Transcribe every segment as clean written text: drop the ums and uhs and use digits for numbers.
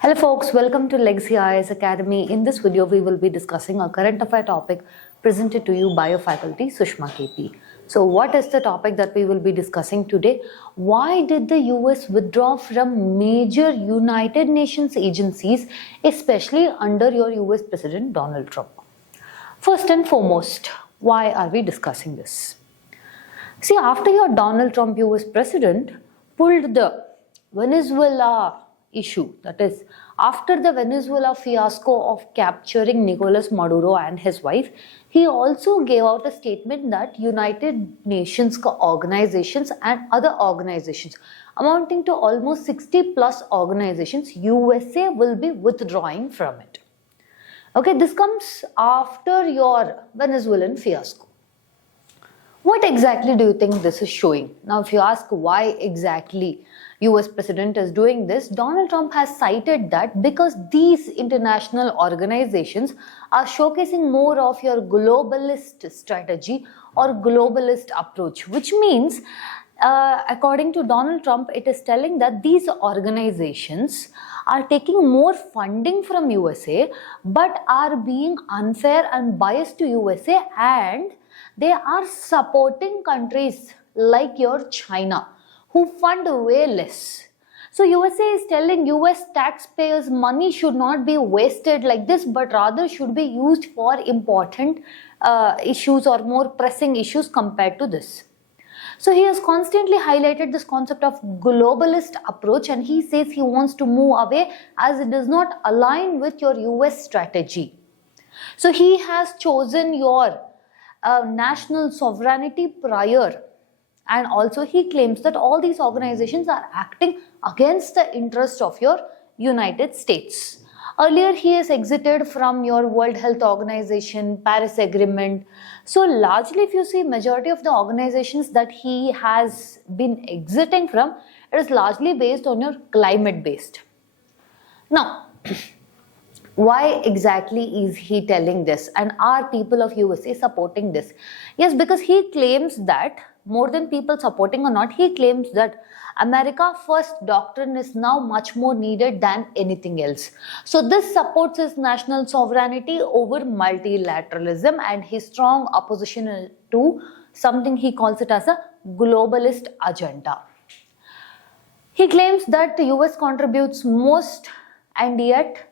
Hello folks, welcome to Legacy IAS Academy. In this video, we will be discussing a current affair topic presented to you by your faculty, Sushma KP. So what is the topic that we will be discussing today? Why did the US withdraw from major United Nations agencies, especially under your US President Donald Trump? First and foremost, why are we discussing this? See, after your Donald Trump US President pulled the Venezuela issue, that is, after the Venezuela fiasco of capturing Nicolas Maduro and his wife, he also gave out a statement that United Nations organizations and other organizations amounting to almost 60 plus organizations, USA will be withdrawing from it. Okay, this comes after your Venezuelan fiasco. What exactly do you think this is showing? Now, if you ask why exactly US President is doing this, Donald Trump has cited that because these international organizations are showcasing more of your globalist strategy or globalist approach, which means, according to Donald Trump, it is telling that these organizations are taking more funding from USA but are being unfair and biased to USA, and they are supporting countries like your China who fund way less. So USA is telling US taxpayers money should not be wasted like this, but rather should be used for important issues or more pressing issues compared to this. So he has constantly highlighted this concept of globalist approach, and he says he wants to move away as it does not align with your US strategy. So he has chosen your national sovereignty prior. And also he claims that all these organizations are acting against the interest of your United States. Earlier he has exited from your World Health Organization, Paris Agreement. So largely if you see majority of the organizations that he has been exiting from, it is largely based on your climate based. Now, why exactly is he telling this, and are people of USA supporting this? Yes, because he claims that more than people supporting or not, he claims that America First doctrine is now much more needed than anything else. So this supports his national sovereignty over multilateralism and his strong opposition to something he calls it as a globalist agenda. He claims that the US contributes most and yet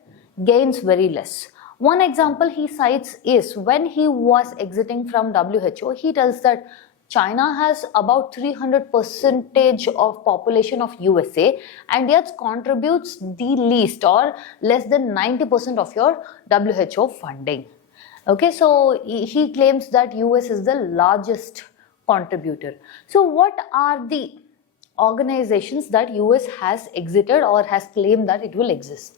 gains very less. One example he cites is when he was exiting from WHO, he tells that China has about 300% of population of USA and yet contributes the least or less than 90% of your WHO funding. Okay, so he claims that US is the largest contributor. So what are the organizations that US has exited or has claimed that it will exist?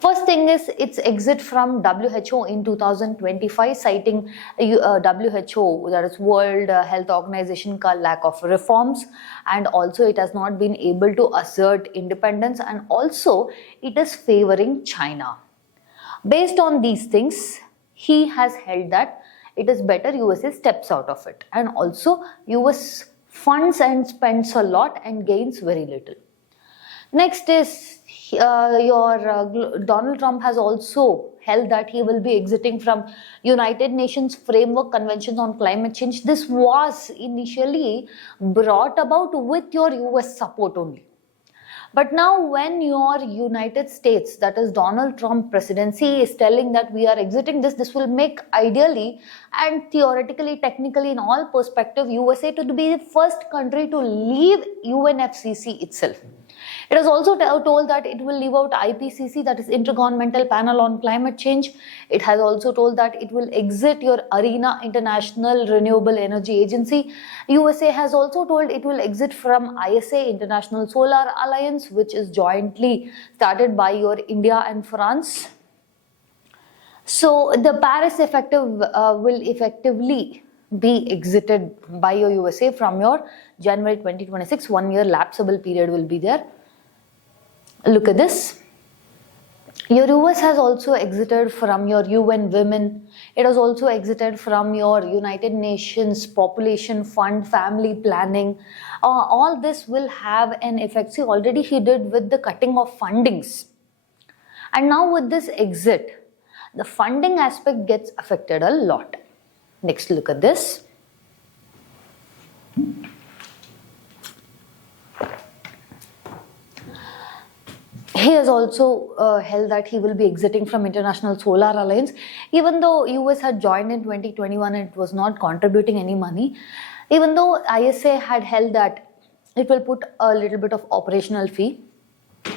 First thing is its exit from WHO in 2025, citing WHO, that is World Health Organization, lack of reforms, and also it has not been able to assert independence, and also it is favoring China. Based on these things, he has held that it is better USA steps out of it, and also US funds and spends a lot and gains very little. Next is Donald Trump has also held that he will be exiting from United Nations Framework Convention on Climate Change. This was initially brought about with your US support only. But now when your United States, that is Donald Trump presidency, is telling that we are exiting this will make ideally and theoretically, technically in all perspective, USA to be the first country to leave UNFCCC itself. It is also told that it will leave out IPCC, that is Intergovernmental Panel on Climate Change. It has also told that it will exit your ARENA, International Renewable Energy Agency. USA has also told it will exit from ISA, International Solar Alliance, which is jointly started by your India and France. So the Paris effective will effectively be exited by your USA from your January 2026. 1 year lapsable period will be there. Look at this. Your US has also exited from your UN Women. It has also exited from your United Nations Population Fund, Family Planning. All this will have an effect. See, already he did with the cutting of fundings. And now with this exit, the funding aspect gets affected a lot. Next, look at this. He has also held that he will be exiting from International Solar Alliance, even though US had joined in 2021 and it was not contributing any money. Even though ISA had held that it will put a little bit of operational fee,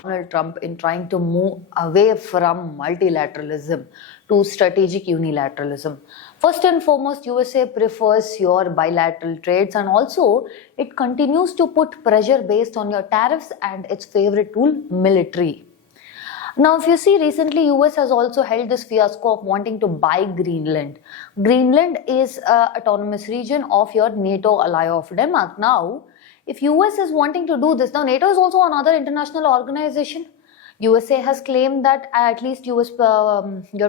Donald Trump in trying to move away from multilateralism to strategic unilateralism. First and foremost, USA prefers your bilateral trades, and also it continues to put pressure based on your tariffs and its favorite tool, military. Now, if you see, recently US has also held this fiasco of wanting to buy Greenland. Greenland is an autonomous region of your NATO ally of Denmark. Now, if US is wanting to do this, now NATO is also another international organization. USA has claimed that, at least your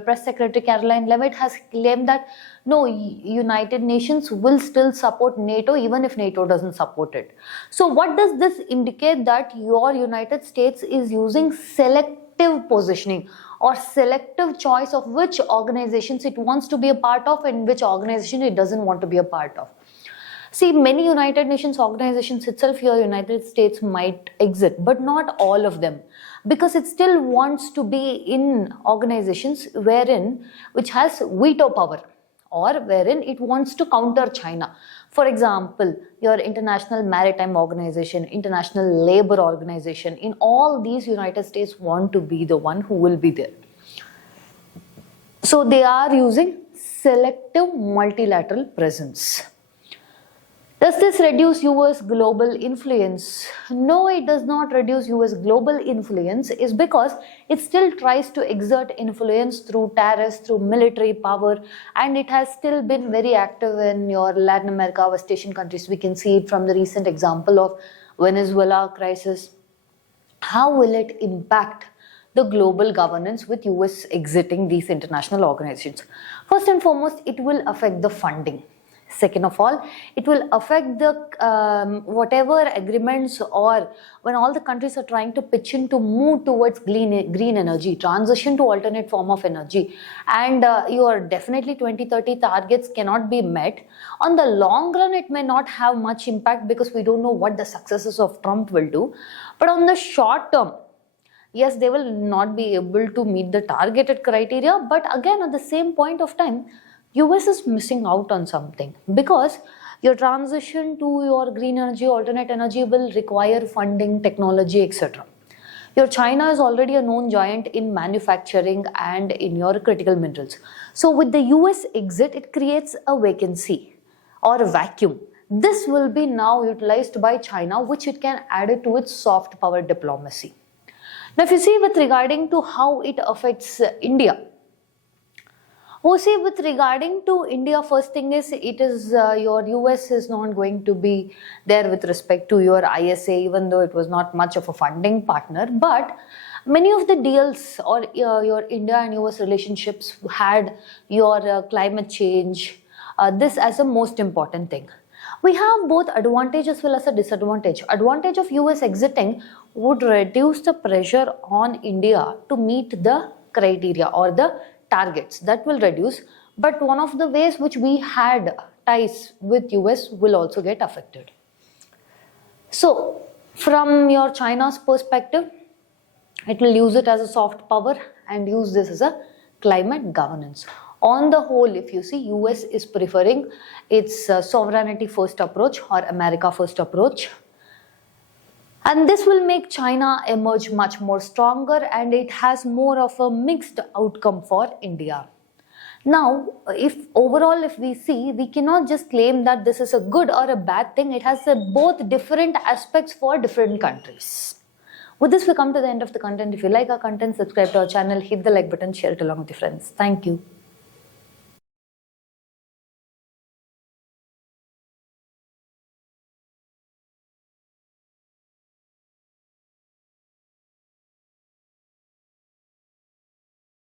press secretary Caroline Levitt has claimed that no, United Nations will still support NATO even if NATO doesn't support it. So what does this indicate? That your United States is using selective positioning or selective choice of which organizations it wants to be a part of and which organization it doesn't want to be a part of. See, many United Nations organizations itself, your United States might exit, but not all of them, because it still wants to be in organizations which has veto power, or wherein it wants to counter China. For example, your International Maritime Organization, International Labour Organization, in all these United States want to be the one who will be there. So they are using selective multilateral presence. Does this reduce US global influence? No, it does not reduce US global influence, is because it still tries to exert influence through tariffs, through military power, and it has still been very active in your Latin America, West Asian countries. We can see it from the recent example of Venezuela crisis. How will it impact the global governance with US exiting these international organizations? First and foremost, it will affect the funding. Second of all, it will affect the whatever agreements, or when all the countries are trying to pitch in to move towards green energy, transition to alternate form of energy, and your definitely 2030 targets cannot be met. On the long run, it may not have much impact because we don't know what the successors of Trump will do. But on the short term, yes, they will not be able to meet the targeted criteria, but again, at the same point of time, US is missing out on something, because your transition to your green energy, alternate energy will require funding, technology, etc. Your China is already a known giant in manufacturing and in your critical minerals. So with the US exit, it creates a vacancy or a vacuum. This will be now utilized by China, which it can add it to its soft power diplomacy. Now, if you see with regarding to how it affects India, see, with regarding to India, first thing is, it is your US is not going to be there with respect to your ISA, even though it was not much of a funding partner. But many of the deals or your India and US relationships had your climate change, this as a most important thing. We have both advantage as well as a disadvantage. Advantage of US exiting would reduce the pressure on India to meet the criteria or the targets. That will reduce, but one of the ways which we had ties with US will also get affected. So from your China's perspective, it will use it as a soft power and use this as a climate governance. On the whole, if you see, US is preferring its sovereignty first approach or America first approach. And this will make China emerge much more stronger, and it has more of a mixed outcome for India. Now, if we see, we cannot just claim that this is a good or a bad thing. It has both different aspects for different countries. With this, we come to the end of the content. If you like our content, subscribe to our channel, hit the like button, share it along with your friends. Thank you.